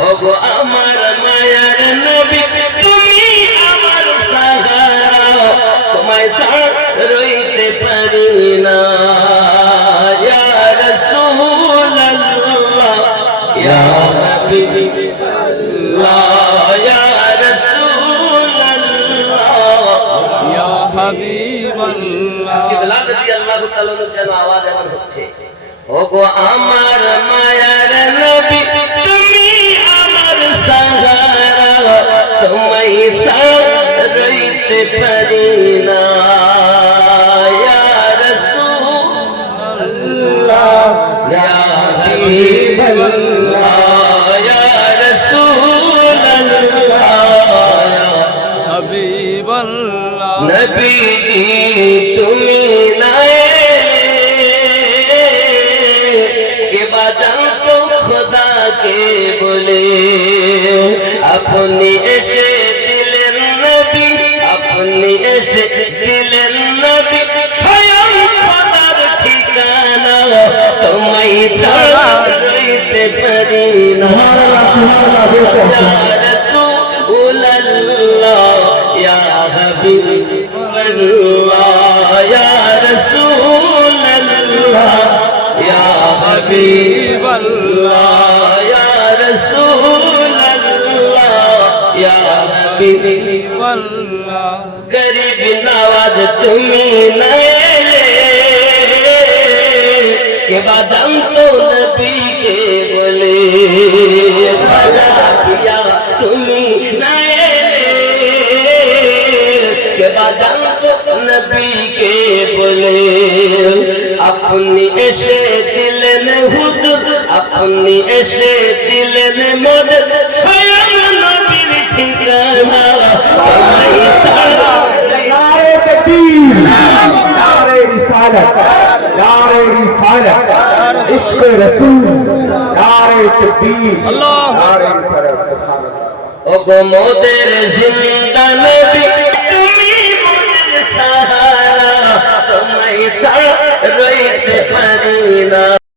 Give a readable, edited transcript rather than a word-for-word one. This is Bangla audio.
ওগো আমার মায়ার নবী তুমি আমার সাহারা তোমায় ছাড়া রইতে পারি না ইয়া রাসূলুল্লাহ ইয়া হাবিবাল্লাহ ইয়া রাসূলুল্লাহ ইয়া হাবিবাল্লাহ সিদলাল রাদিয়াল্লাহু তাআলা যেন আওয়াজ এমন হচ্ছে ওগো আমার মায়ার নবী তুমি আমার সাহারা তোমায় ছাড়া রইতে পারি না ইয়া রাসূলুল্লাহ ইয়া হাবিবাল্লাহ ইয়া রাসূলুল্লাহ ইয়া হাবিবাল্লাহ নবীজি তুমি নাই জানতো খোদাকে বলে আপনি এসে দিলেন নবী আপনি এসে দিলেন নবী স্বয়ং খোদার ঠিকানা তোমায় ছাড়া রইতে পারি না রাসূলুল্লাহ ইয়া হাবিবাল্লাহ ইয়া রাসূলুল্লাহ ইয়া হাবিবাল্লাহ ইয়া রাসূলুল্লাহ ইয়া হাবিবাল্লাহ গরিব নওয়াজ তুমি না এলে কে বাদাম তো নবী কে বলে ইয়া তুমি না এলে কে বাদাম তো নবী কে বলে আপনি এসে দিলেন হুজুর আপনি এসে দিলেন মদদ স্বয়ং নবীর ঠিকানা তোমায় ছাড়া নারে তাকবীর নারে রিসালাত নারে রিসালাত ইশক রাসূল নারে তাকবীর নারে রিসালাত সুবহানাল্লাহ ওগো মোদের জিন্দা নবী তুমি মোদের সাহারা তোমায় ছাড়া রইতে পারি না